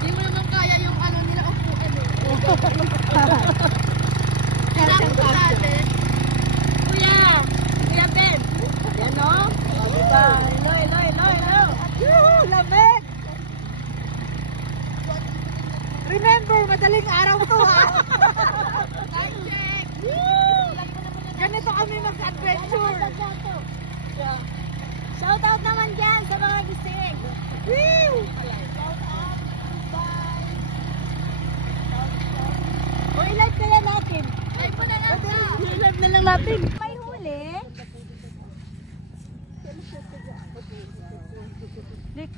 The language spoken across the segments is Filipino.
Hindi mo naman kaya yung ano nila upuin eh. Kailangan ko natin. Kuya! Kuya Ben! Yan o. Diba? Hello. Yuhu! Lamig! Remember, madaling araw to ha! Time check! Ganito kami mag-adventure! Shout out naman dyan sa mga gising. Woo! O i-live kaya natin. Live mo na lang ka. I-live na lang natin. May huli. Nick.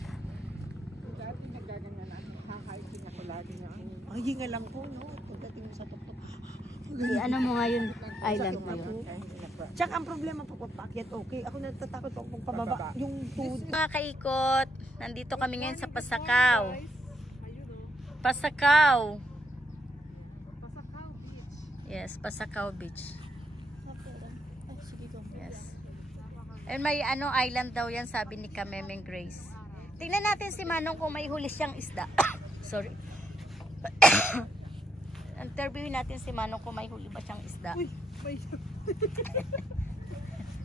Ang hinga lang po, no? Pagdating mo sa tuktok. Ano mo ngayon? Island mo yun. Tsaka ang problema po, pagpakyat, okay. Ako natatakot ako pag pababa. Yung food. Mga kaikot, nandito kami ngayon sa Pasakaw. Pasakaw. Yes, Pasakaw Beach. Yes. And may ano island daw yan, sabi ni Kamemeng Grace. Tingnan natin si Manong kung may huli siyang isda. Sorry. Interviewin natin si Manong kung may huli ba siyang isda. Uy,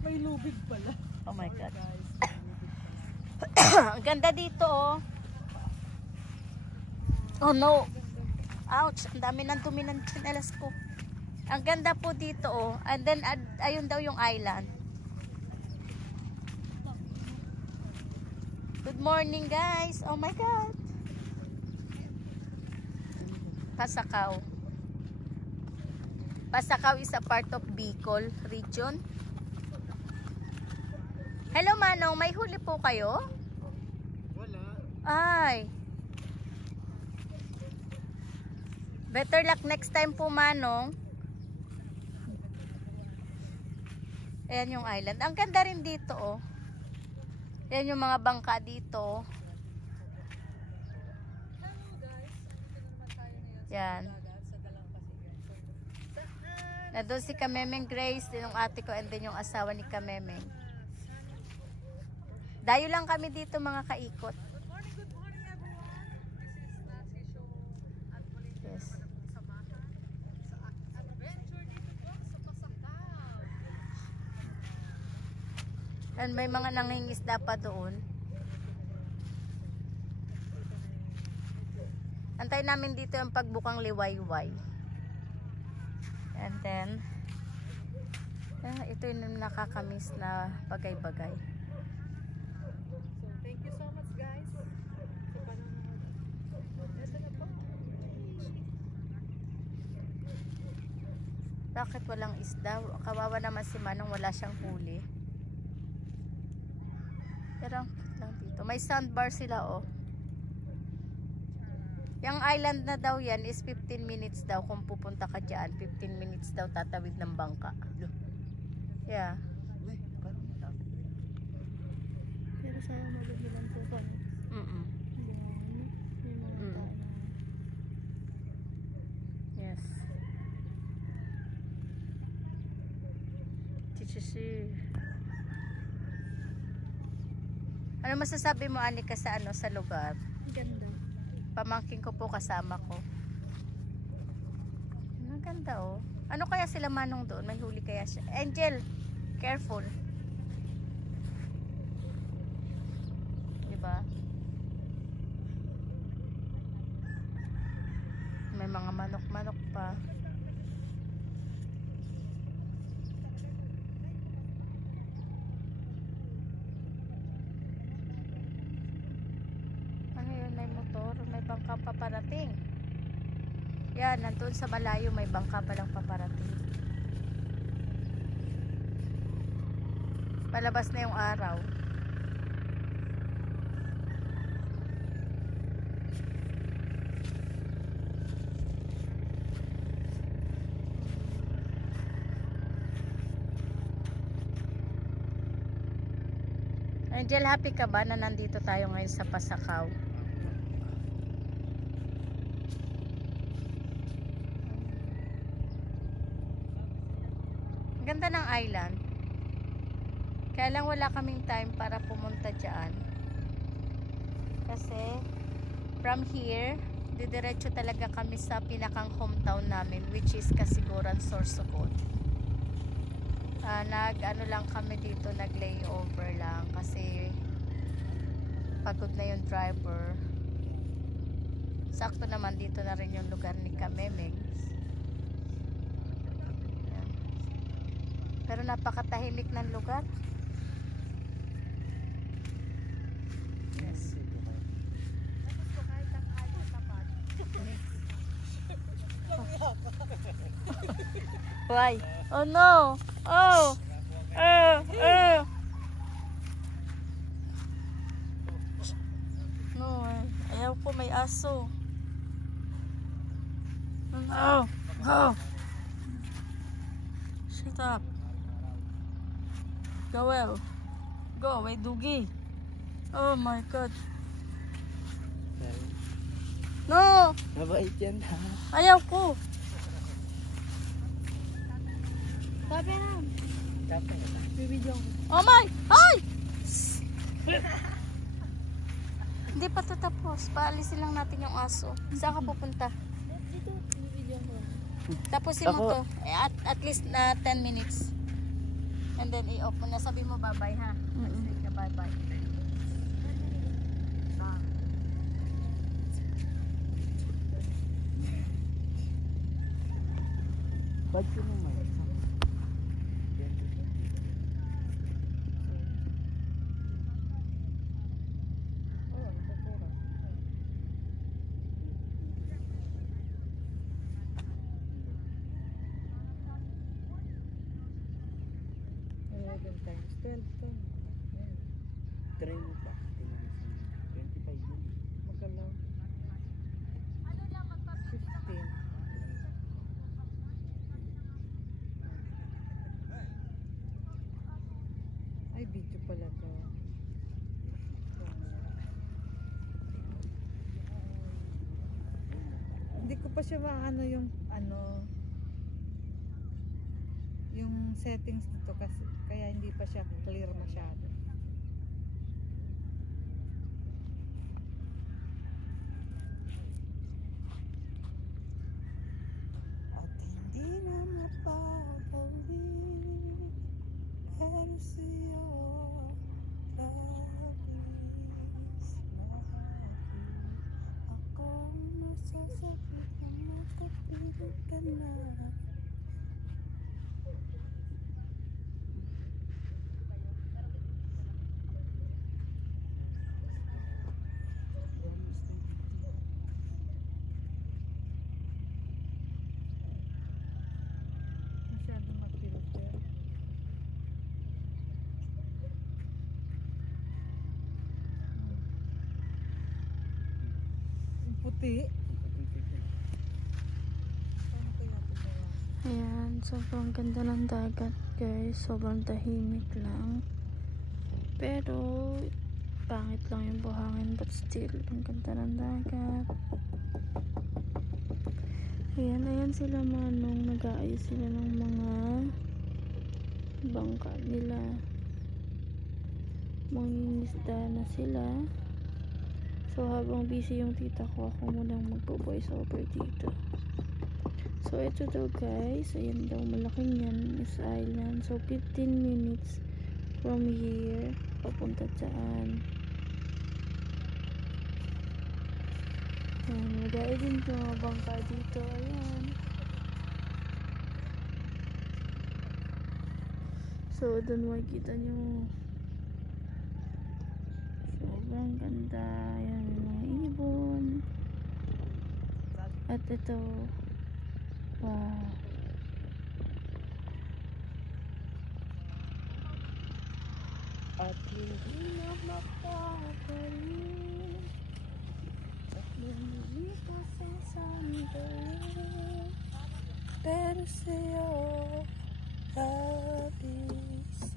may lubid pala. Oh my God. Ang ganda dito oh. Oh no. Ouch, ang dami ng dumi ng tsinelas ko. Ang ganda po dito oh. And then ayun daw yung island. Good morning guys. Oh my God. Pasakaw. Pasakaw is a part of Bicol region. Hello Manong, may huli po kayo? Wala. Ay. Better luck next time po Manong. Ayan yung island. Ang ganda rin dito oh. Ayan yung mga bangka dito. Yan. Nandun si Kamemeng Grace, din yung ate ko, and then yung asawa ni Kamemeng. Dayo lang kami dito mga kaikot. Yes. And may mga nangingisda pa doon. Antay namin dito yung pagbukang liwayway. And then ito yung nakakamiss na bagay-bagay. So, thank you so much guys. Sa panonood. Ito na po. Bakit walang isda? Kawawa naman si Manong, wala siyang huli. Pero ang cute lang dito. May sandbar sila oh. Yung island na daw yan is 15 minutes daw kung pupunta ka dyan. 15 minutes daw tatawid ng bangka. Yeah. Pero sayang mabibilang po pa. Yes. Chichishi. Ano masasabi mo Anika sa ano sa lugar? Ganda. Pamangkin ko po kasama ko. Ang ganda oh. Ano kaya sila Manong doon? May huli kaya siya. Angel, careful. Diba? May mga manok-manok pa. Ano yun? May motor. May bangka pa parating. Yan, nandun sa malayo may bangka palang paparating. Palabas na yung araw. Angel, happy ka ba na nandito tayo ngayon sa Pasakaw? Ganda ng island. Kaya lang wala kaming time para pumunta dyan. Kasi from here, didiretso talaga kami sa pinakang hometown namin, which is Kasiguran, Sorsogon. Nag-ano lang kami dito, nag-layover lang kasi pagod na yung driver. Sakto naman dito na rin yung lugar ni Kamemeng. Ayan. Pero napakatahimik ng lugar. Yes. Why? Oh no! Oh! No, ayaw ko, may aso. No! Go! Shut up. Go well. Go away, Dugi. Oh my God. No! Mabait yan ha. Ayaw ko. Sabi na. Dapat. Bibidyo ko. Oh my! Ay! Hindi pa tatapos. Paalisin lang natin yung aso. Saan ka pupunta? Dito, bibidyo ko. Tapusin mo to. At least 10 minutes. And then i-off mo na. Sabi mo bye-bye ha. Say ka bye-bye. Ba't yun naman? Times 12 to. Train mo ba? 25 yun. Magalaw. 15. Ay, video pala to. Hindi ko pa siya maano yung yung settings dito kasi kaya hindi pa siya clear masyado. At hindi na mapapawin, pero siya labis na ako masasakit na makapilit ka na. Masyado mag-filter. Ang puti. Paano kaya ito kaya? Ayan, sobrang ganda ng dagat guys. Sobrang tahimik lang. Pero pangit lang yung buhangin, but still ang ganda ng dagat. Ayan sila Manong, nag-aayos sila ng mga bangka nila. Mangingisda na sila. So habang busy yung tita ko, ako munang magpo-voice over dito. So ito daw guys, ayan daw, malaking yan is island. So 15 minutes from here papunta dyan. Ayan, magaya din yung mga bangka dito. Ayan. So doon makikita nyo, sobrang ganda. Ayan, yung mga ibon. At ito, wow. At hindi na mapapawin, at lumilipas ang sandali, pero siya labis,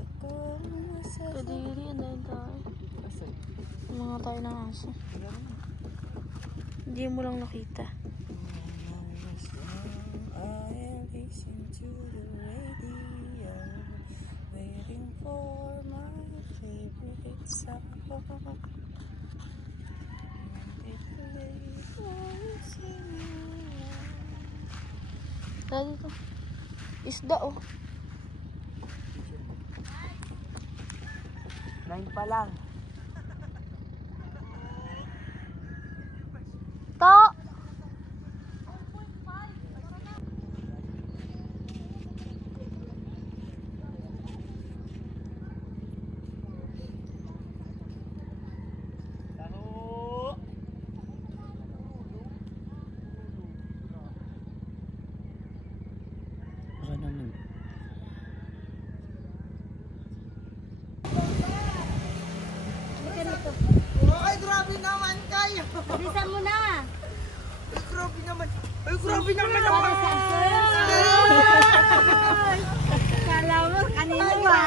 ako masasakit. Kadiri yan dahil tayo. Mga tayo ng aso. Hindi mo lang nakita. Ay, Tara dito. Isda, oh. 9 pa lang. To! Baka naman. Ay, grabe naman kayo. Bilisan mo na. Ay, grabe naman. Ay, grabe naman ako. Kala mo, kanina Ay, ba?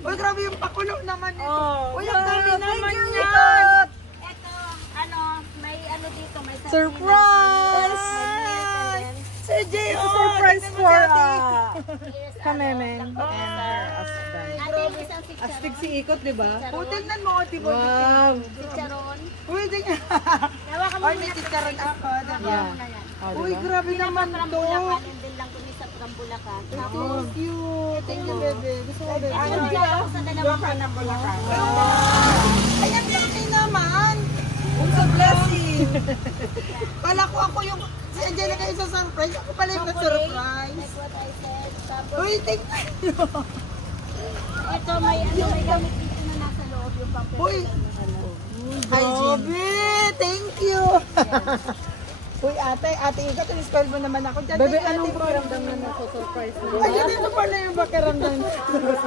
Uy, grabe yung pakulo naman ito. Oh, Uy, ang dami naman yan. Ito, ano, may ano dito, may Surprise! Si Jay, surprise for Kamemeng. Ate, isang picture. Astig si Ikot, di ba? O, tingnan mo, di ba? Wow. Chicharon. Uy, tingnan. Hawakan mo Ay, may muna. chicharon ako, diba? Oh, Uy, diba? grabe naman to. Prambulakan, and then lang kami sa Prambulakan. Tapos, Thank you. Thank you, bebe. Gusto ko, bebe. ito din ako sa dalawang Prambulakan. Ay, ang laki naman. It's a blessing. Kala ko ako yung, si Angelica yung surprise. Ako pala yung na-surprise. Like what I said. Tapos, Uy, tingnan nyo. ito may ano, may gamit dito na nasa loob yung pang Uy. Grabe. Thank you. Uy, ate, ikaw, in-spell mo naman ako. Bebe, anong pakiramdam na nasa-surprise mo? Ay, ganito pala yung pakiramdam.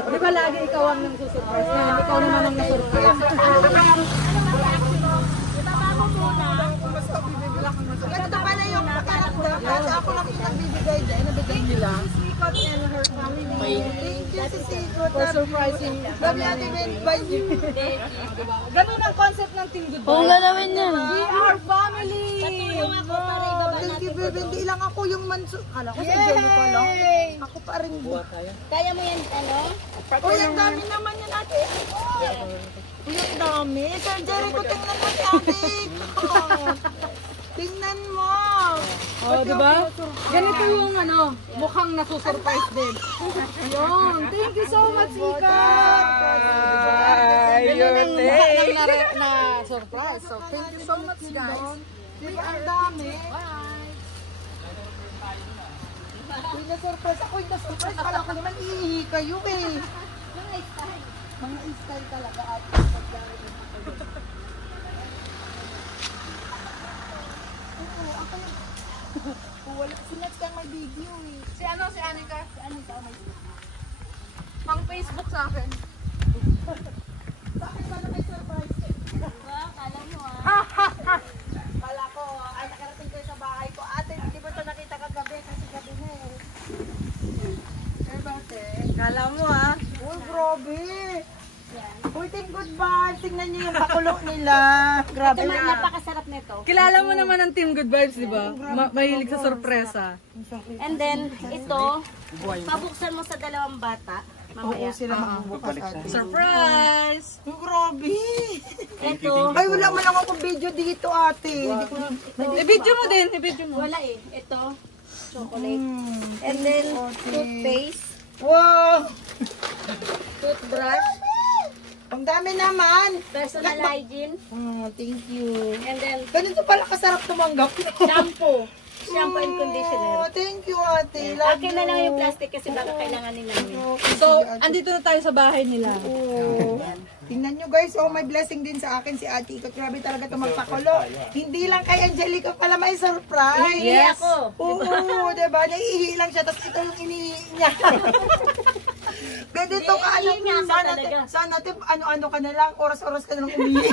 Di ba lagi ikaw ang nang-surprise niya? Ikaw naman ang na-surprise. Ibaba mo muna. Ganito pala yung pakiramdam. Kasi ako lang yung nagbibigay dyan. Nabigay nila. Sikot and her family. Thank you si Sikot. For surprising. Love you, Ate Ben. Bye. Ganun ang concept ng Team Good Oo nga naman yan. We are family! Patulong ako para ibaba Thank natin. you, baby. Hindi lang ako yung manso. Kala ko si Angelica lang. Ako pa rin. Kaya mo yan, ano? Uy, ang dami naman yan, ate. Uy, ang dami. Sir Jericho, tingnan mo si ate. Tingnan mo. Oh, di ba? Ganito yung ano, mukhang nasusurprise din. Ayun. Thank you so much, Ika! Ganun ang mukha ng na-surprise. So, thank you so much, guys. Uy, ang dami. Uy, na-surprise. Ako yung na-surprise. Kala ko naman iihi kayo eh. Mga style talaga ate. Oo, ako yung... Wala. Sinet kang may video eh. Si ano, si Anika? Si Anika, may pang Facebook sa akin. Bakit ba na may surprise? Diba? Kala mo ah. Kala ko, ay nakarating ko sa bahay ko. Ate, hindi mo ito nakita kagabi kasi gabi na eh. Eh, bakit? Kala mo ah. Uy, grabe. Uy, Team Good Vibes. Tingnan niyo yung pakulo nila. Grabe Ito, na. napakasarap nito. Kilala mo naman ang Team Good Vibes, di ba? Mahilig sa sorpresa. And then, ito, pabuksan mo sa dalawang bata. Oo, Mamaya. sila magbubukas ate. Surprise! Uy, grabe. Ito, Ay, wala man lang akong video dito ate. Hindi ko na... I-video mo din, i-video mo. wala eh. Ito, chocolate. And then, toothpaste, Wow! toothbrush, Ang dami naman. personal hygiene, Oh, thank you. and then, Ganito pala kasarap tumanggap. shampoo. Shampoo and conditioner. Oh, thank you ate. Love Akin na lang yung plastic kasi baka kailangan nila yun. So, andito na tayo sa bahay nila. Oh. Tingnan nyo guys, oh may blessing din sa akin si Ate Iko. Grabe talaga ito magpakulo. Hindi lang kay Angelica pala may surprise. Yes. Ako. Oo, diba? Naiihi lang siya, tapos ito yung inihi niya. Ganito ka, ano, Naiihi nga ako talaga. sana, ano-ano ka na lang, oras-oras ka na lang umihi.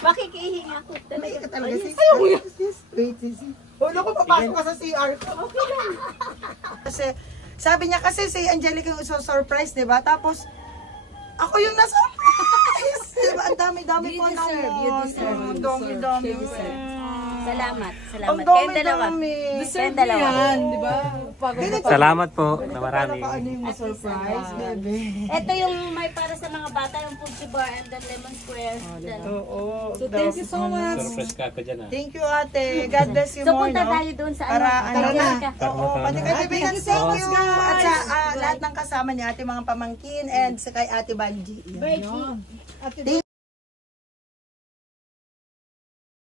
Makikihingi ako. Umihi ka talaga, Ayun. sis. Wait, sis. Oh, naku, papasok ka sa CR ko. Okay lang. Kasi, sabi niya kasi si Angelica yung surprise, diba? Tapos, ako yung na-surprise! Diba? Ang dami-dami You po deserve, you deserve, you Ang dami-dami. deserve. Salamat. Ang Salamat. Kayong dalawa. dami-dami. Deserve Kayong dalawa. yan, di ba? Pagod na Salamat po na marami. Ano yung surprise, bebe? Ito yung may para sa mga bata, yung Fuji Bar and then Lemon Square. Then, Oo. So thank you so much. Surprise ka ako dyan ah. Thank you, ate. God bless you so more, punta no? tayo doon sa Para ano. ano na. ka. Oo, pati kay Bebe Thank you so thank much, you. guys. At sa lahat ng kasama niya, ate mga pamangkin and sa kay ate Banji. Virgie. Thank